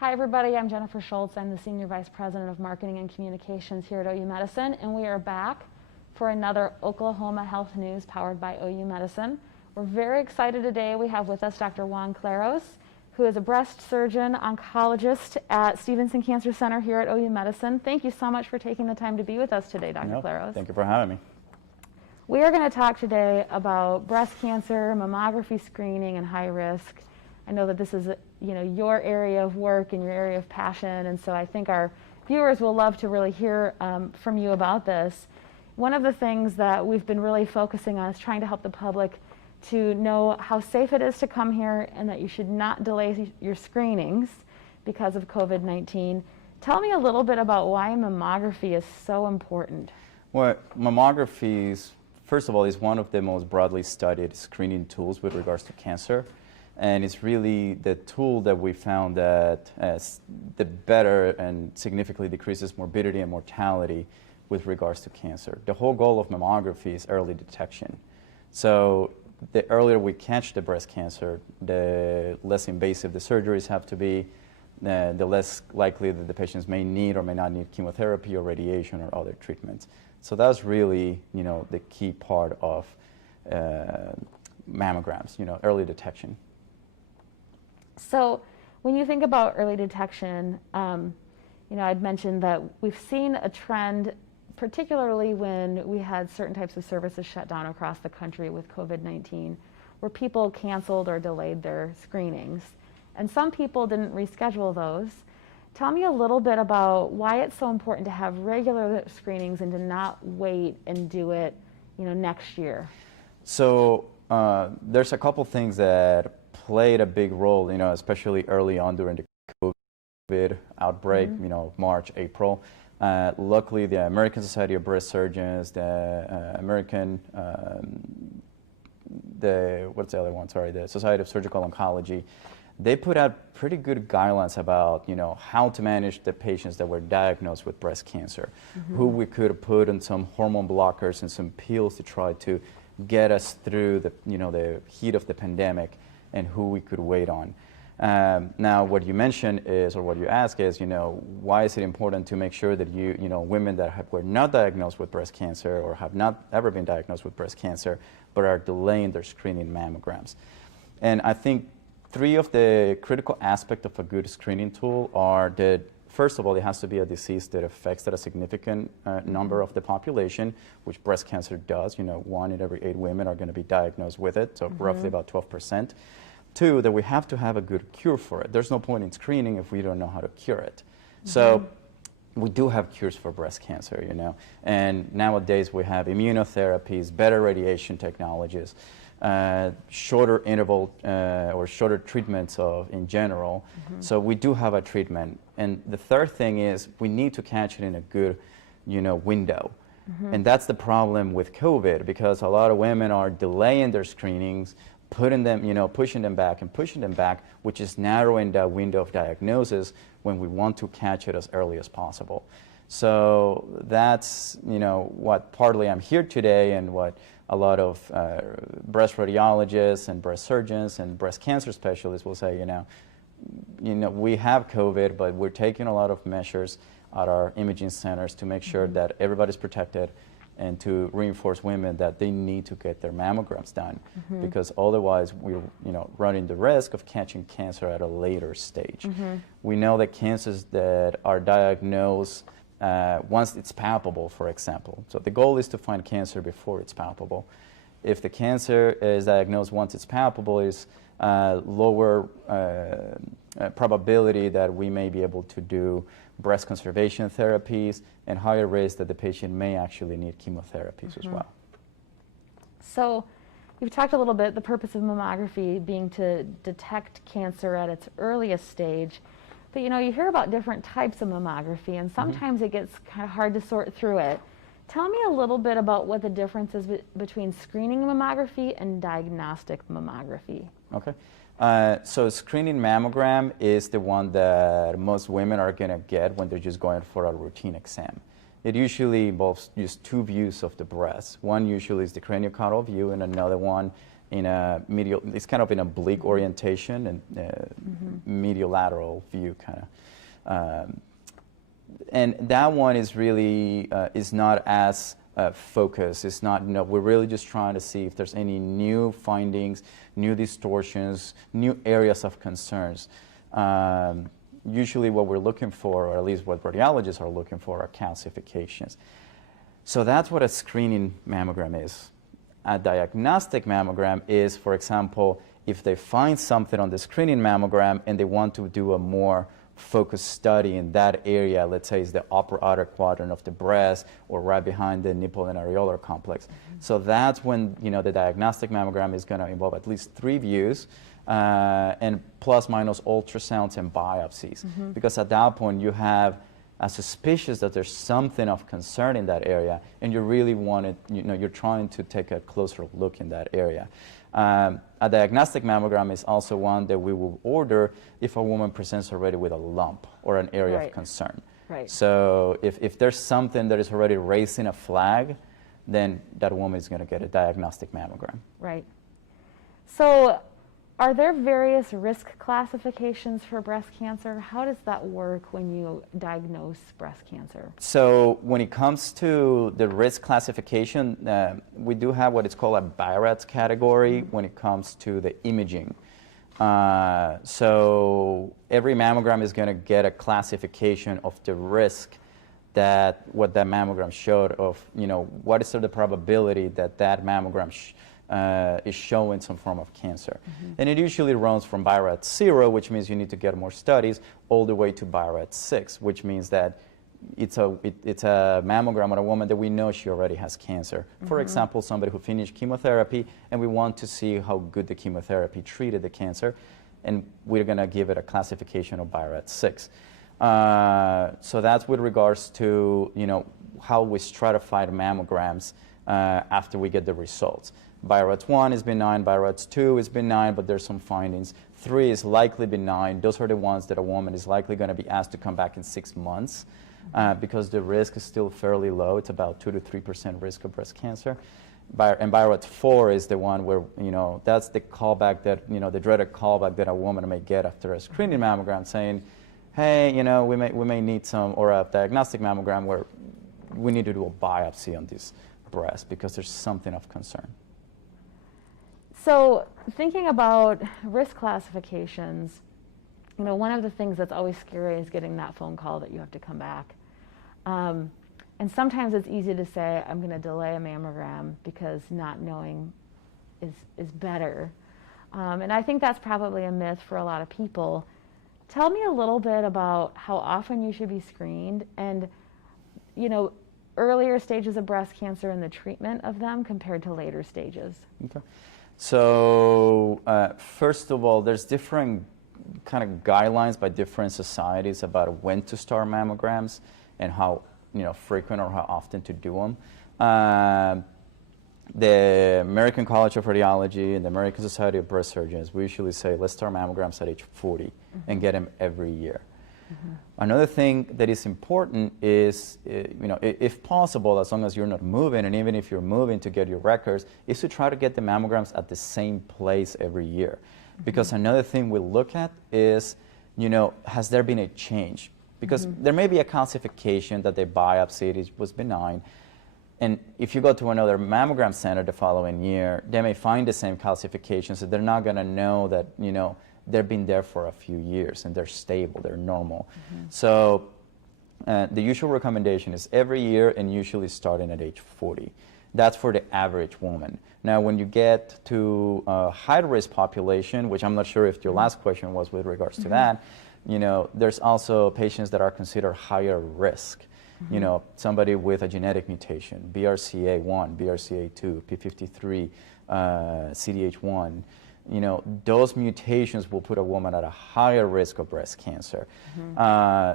Hi everybody, I'm Jennifer Schultz. I'm the Senior Vice President of Marketing and Communications here at OU Medicine, and we are back for another Oklahoma Health News powered by OU Medicine. We're very excited today. We have with us Dr. Juan Claros, who is a breast surgeon oncologist at Stephenson Cancer Center here at OU Medicine. Thank you so much for taking the time to be with us today, Dr. Claros. Thank you for having me. We are going to talk today about breast cancer, mammography screening, and high risk. I know that this is your area of work and your area of passion, and so I think our viewers will love to really hear from you about this. One of the things that we've been really focusing on is trying to help the public to know how safe it is to come here and that you should not delay your screenings because of COVID-19. Tell me a little bit about why mammography is so important. Well, mammography is, first of all, is one of the most broadly studied screening tools with regards to cancer. And it's really the tool that we found that the better and significantly decreases morbidity and mortality with regards to cancer. The whole goal of mammography is early detection. So the earlier we catch the breast cancer, the less invasive the surgeries have to be, the less likely that the patients may need or may not need chemotherapy or radiation or other treatments. So that's really, the key part of mammograms, early detection. So when you think about early detection, I'd mentioned that we've seen a trend, particularly when we had certain types of services shut down across the country with COVID-19, where people canceled or delayed their screenings. And some people didn't reschedule those. Tell me a little bit about why it's so important to have regular screenings and to not wait and do it, next year. So there's a couple things that played a big role, especially early on during the COVID outbreak, March, April. Luckily, the American Society of Breast Surgeons, the what's the other one? Sorry, the Society of Surgical Oncology, they put out pretty good guidelines about, how to manage the patients that were diagnosed with breast cancer, who we could put on some hormone blockers and some pills to try to get us through the, the heat of the pandemic, and who we could wait on. Now, what you mentioned is, or what you ask is, why is it important to make sure that women that were not diagnosed with breast cancer or have not ever been diagnosed with breast cancer, but are delaying their screening mammograms? And I think three of the critical aspects of a good screening tool are that, first of all, it has to be a disease that affects a significant number of the population, which breast cancer does. 1 in every 8 women are going to be diagnosed with it, so roughly about 12%. 2, that we have to have a good cure for it. There's no point in screening if we don't know how to cure it. So we do have cures for breast cancer, and nowadays we have immunotherapies, better radiation technologies, shorter interval or shorter treatments in general. So we do have a treatment. And the third thing is we need to catch it in a good, window. And that's the problem with COVID, because a lot of women are delaying their screenings, pushing them back, which is narrowing that window of diagnosis when we want to catch it as early as possible. So that's, what partly I'm here today, and what a lot of breast radiologists and breast surgeons and breast cancer specialists will say, we have COVID, but we're taking a lot of measures at our imaging centers to make sure that everybody's protected, and to reinforce women that they need to get their mammograms done, because otherwise we're running the risk of catching cancer at a later stage. We know that cancers that are diagnosed once it's palpable, for example. So the goal is to find cancer before it's palpable. If the cancer is diagnosed once it's palpable, is lower probability that we may be able to do breast conservation therapies, and higher risk that the patient may actually need chemotherapies as well. So you've talked a little bit, the purpose of mammography being to detect cancer at its earliest stage. But you hear about different types of mammography, and sometimes it gets kind of hard to sort through it. Tell me a little bit about what the difference is between screening mammography and diagnostic mammography. Okay. So screening mammogram is the one that most women are going to get when they're just going for a routine exam. It usually involves just 2 views of the breast. One usually is the craniocaudal view, and another one in a medial, it's kind of in a oblique orientation and medial-lateral view kind of. And that one is really, is not as focused. It's not, we're really just trying to see if there's any new findings, new distortions, new areas of concerns. Usually what we're looking for, or at least what radiologists are looking for, are calcifications. So that's what a screening mammogram is. A diagnostic mammogram is, for example, if they find something on the screening mammogram and they want to do a more focused study in that area, let's say it's the upper outer quadrant of the breast or right behind the nipple and areolar complex. So that's when the diagnostic mammogram is going to involve at least 3 views and plus minus ultrasounds and biopsies. Because at that point you have a suspicious that there's something of concern in that area, and you really want it, you're trying to take a closer look in that area. A diagnostic mammogram is also one that we will order if a woman presents already with a lump or an area of concern. So if there's something that is already raising a flag, then that woman is going to get a diagnostic mammogram. Right. So are there various risk classifications for breast cancer? How does that work when you diagnose breast cancer? So when it comes to the risk classification, we do have what is called a BI-RADS category when it comes to the imaging. So every mammogram is going to get a classification of the risk that what that mammogram showed of, what is the probability that that mammogram is showing some form of cancer. And it usually runs from BI-RADS 0, which means you need to get more studies, all the way to BI-RADS 6, which means that it's a mammogram on a woman that we know she already has cancer. For example, somebody who finished chemotherapy, and we want to see how good the chemotherapy treated the cancer, and we're going to give it a classification of BI-RADS 6. So that's with regards to how we stratify mammograms after we get the results. BI-RADS 1 is benign, BI-RADS 2 is benign, but there's some findings. 3 is likely benign. Those are the ones that a woman is likely going to be asked to come back in 6 months because the risk is still fairly low. It's about 2 to 3% risk of breast cancer. And BI-RADS 4 is the one where, that's the callback that, the dreaded callback that a woman may get after a screening mammogram saying, hey, we may need some, or a diagnostic mammogram where we need to do a biopsy on this breast because there's something of concern. So thinking about risk classifications, one of the things that's always scary is getting that phone call that you have to come back. And sometimes it's easy to say, I'm going to delay a mammogram because not knowing is better. And I think that's probably a myth for a lot of people. Tell me a little bit about how often you should be screened and, earlier stages of breast cancer and the treatment of them compared to later stages. Okay. So first of all, there's different kind of guidelines by different societies about when to start mammograms and how frequent or how often to do them. The American College of Radiology and the American Society of Breast Surgeons, we usually say let's start mammograms at age 40 and get them every year. Another thing that is important is, if possible, as long as you're not moving, and even if you're moving to get your records, is to try to get the mammograms at the same place every year. Because another thing we look at is, has there been a change? Because there may be a calcification that they biopsied, it was benign, and if you go to another mammogram center the following year, they may find the same calcification, so they're not going to know that, they've been there for a few years and they're stable, they're normal. So the usual recommendation is every year and usually starting at age 40. That's for the average woman. Now, when you get to a high-risk population, which I'm not sure if your last question was with regards to that, there's also patients that are considered higher risk. Somebody with a genetic mutation, BRCA1, BRCA2, P53, CDH1, those mutations will put a woman at a higher risk of breast cancer.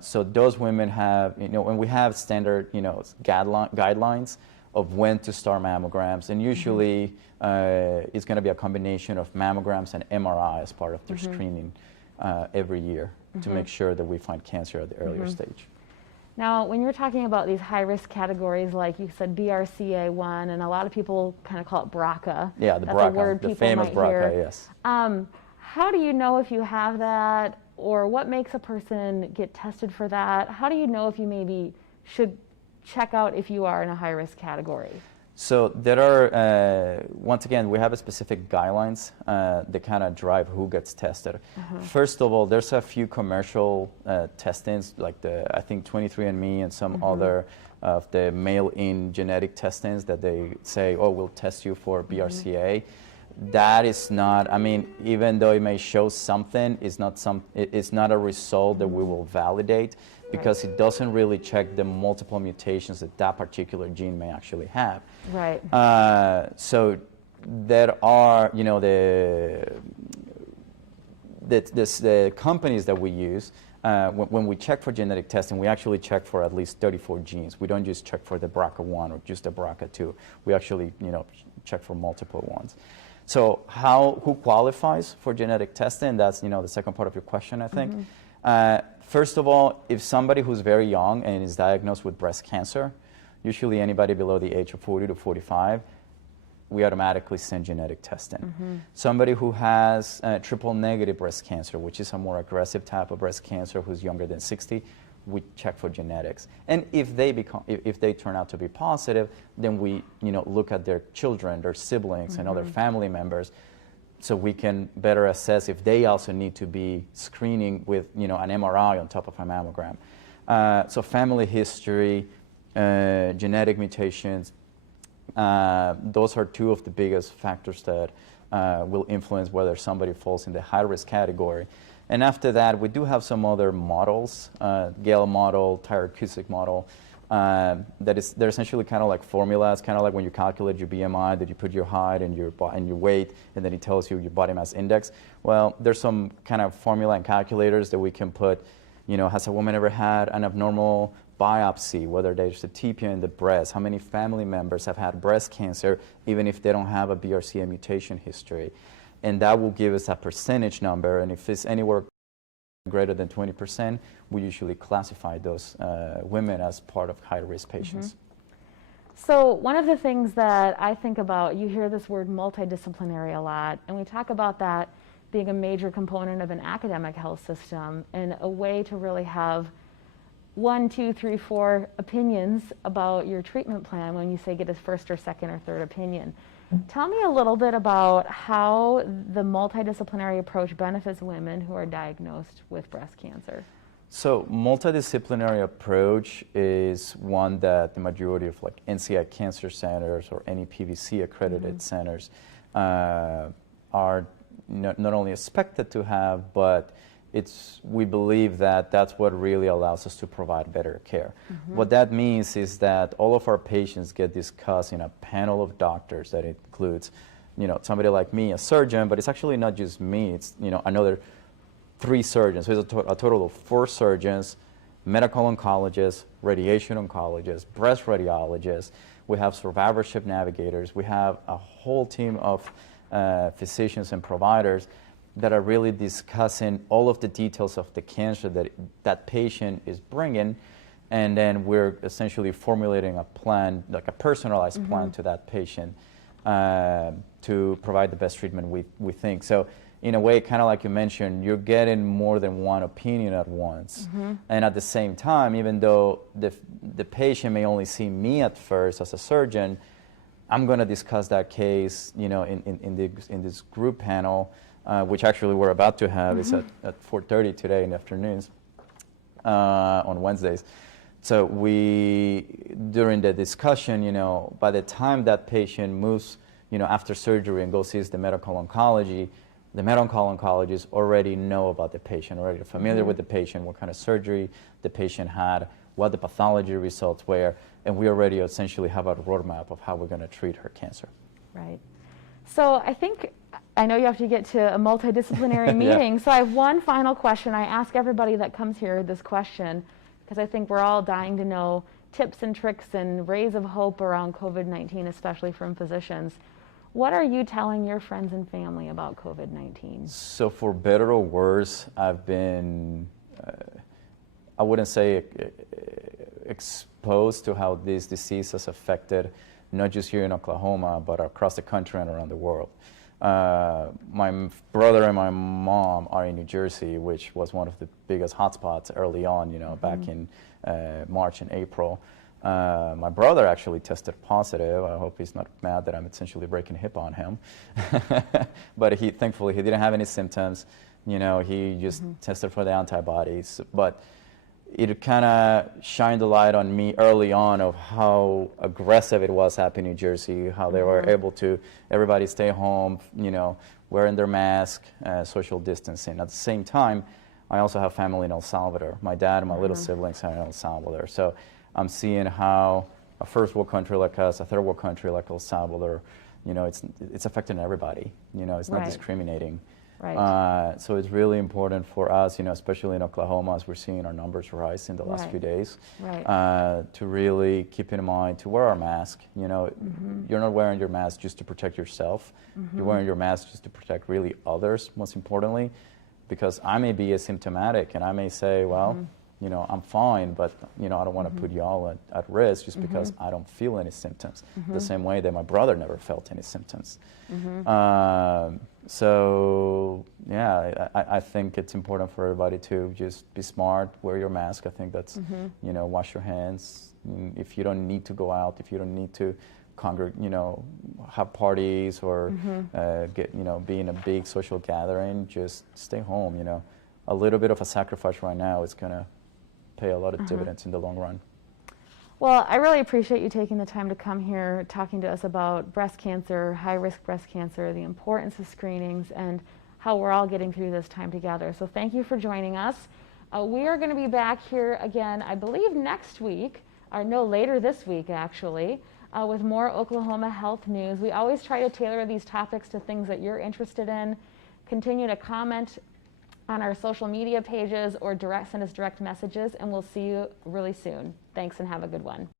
So those women have, and we have standard, guidelines of when to start mammograms, and usually it's going to be a combination of mammograms and MRI as part of their screening every year to make sure that we find cancer at the earlier stage. Now, when you're talking about these high-risk categories, like you said, BRCA1, and a lot of people kind of call it BRCA. Yeah, the That's BRCA, a word the people famous might BRCA, hear. yes. How do you know if you have that, or what makes a person get tested for that? How do you know if you maybe should check out if you are in a high-risk category? So there are, once again, we have a specific guidelines that kind of drive who gets tested. First of all, there's a few commercial testings, like I think 23andMe and some other of the mail-in genetic testings that they say, oh, we'll test you for BRCA. That is not, I mean, even though it may show something, it's not a result that we will validate, because it doesn't really check the multiple mutations that that particular gene may actually have. Right. So there are, you know, the companies that we use, when we check for genetic testing, we actually check for at least 34 genes. We don't just check for the BRCA1 or just the BRCA2. We actually, you know, check for multiple ones. So who qualifies for genetic testing? That's, you know, the second part of your question, I think. First of all, if somebody who's very young and is diagnosed with breast cancer, usually anybody below the age of 40 to 45, we automatically send genetic testing. Somebody who has triple negative breast cancer, which is a more aggressive type of breast cancer, who's younger than 60, we check for genetics. And if they turn out to be positive, then we, you know, look at their children, their siblings, and other family members, so we can better assess if they also need to be screening with, you know, an MRI on top of a mammogram. So family history, genetic mutations, those are two of the biggest factors that will influence whether somebody falls in the high-risk category. And after that, we do have some other models, Gale model, Tyrer-Cuzick model, they're essentially kind of like formulas, kind of like when you calculate your BMI, that you put your height and your weight, and then it tells you your body mass index. Well, there's some kind of formula and calculators that we can put, you know, has a woman ever had an abnormal biopsy, whether there's a TPA in the breast, how many family members have had breast cancer, even if they don't have a BRCA mutation history. And that will give us a percentage number, and if it's anywhere greater than 20%, we usually classify those women as part of high-risk patients. So one of the things that I think about, you hear this word multidisciplinary a lot, and we talk about that being a major component of an academic health system and a way to really have 1, 2, 3, 4 opinions about your treatment plan when you say get a first or second or third opinion. Tell me a little bit about how the multidisciplinary approach benefits women who are diagnosed with breast cancer. So multidisciplinary approach is one that the majority of like NCI cancer centers or any PVC accredited centers are not only expected to have, but we believe that that's what really allows us to provide better care. What that means is that all of our patients get discussed in a panel of doctors that includes, you know, somebody like me, a surgeon, but it's actually not just me, it's, you know, another 3 surgeons. So it's a total of 4 surgeons, medical oncologists, radiation oncologists, breast radiologists. We have survivorship navigators. We have a whole team of physicians and providers that are really discussing all of the details of the cancer that patient is bringing, and then we're essentially formulating a plan, like a personalized plan to that patient to provide the best treatment we think. So in a way, kind of like you mentioned, you're getting more than one opinion at once. And at the same time, even though the patient may only see me at first as a surgeon, I'm going to discuss that case, you know, in this group panel, which actually we're about to have. It's at 4:30 today in the afternoons, on Wednesdays. So during the discussion, you know, by the time that patient moves, you know, after surgery and goes sees the medical oncology, the medical oncologists already know about the patient, already familiar with the patient, what kind of surgery the patient had, what the pathology results were, and we already essentially have a roadmap of how we're going to treat her cancer. Right. So I know you have to get to a multidisciplinary meeting, so I have one final question. I ask everybody that comes here this question, because I think we're all dying to know tips and tricks and rays of hope around COVID-19, especially from physicians. What are you telling your friends and family about COVID-19? So for better or worse, I've been, I wouldn't say exposed to how this disease has affected not just here in Oklahoma, but across the country and around the world. My brother and my mom are in New Jersey, which was one of the biggest hotspots early on, back in March and April. My brother actually tested positive. I hope he's not mad that I'm essentially breaking hip on him. But thankfully, he didn't have any symptoms. He just tested for the antibodies. But it kind of shined the light on me early on of how aggressive it was up in New Jersey, how they were able to, everybody stay home, wearing their mask, social distancing. At the same time, I also have family in El Salvador. My dad and my little siblings are in El Salvador. So I'm seeing how a first world country like us, a third world country like El Salvador, it's affecting everybody. It's not discriminating. Right. So it's really important for us, especially in Oklahoma, as we're seeing our numbers rise in the last few days, to really keep in mind to wear our mask. You're not wearing your mask just to protect yourself. You're wearing your mask just to protect really others, most importantly, because I may be asymptomatic and I may say, well, I'm fine, but I don't want to put y'all at risk just because I don't feel any symptoms. The same way that my brother never felt any symptoms. So yeah, I think it's important for everybody to just be smart, wear your mask. I think that's wash your hands. If you don't need to go out, if you don't need to have parties or be in a big social gathering, just stay home. A little bit of a sacrifice right now is gonna pay a lot of dividends in the long run. Well, I really appreciate you taking the time to come here, talking to us about breast cancer, high-risk breast cancer, the importance of screenings, and how we're all getting through this time together. So thank you for joining us. We are going to be back here again, I believe next week, or no, later this week actually, with more Oklahoma health news. We always try to tailor these topics to things that you're interested in. Continue to comment on our social media pages or send us direct messages, and we'll see you really soon. Thanks and have a good one.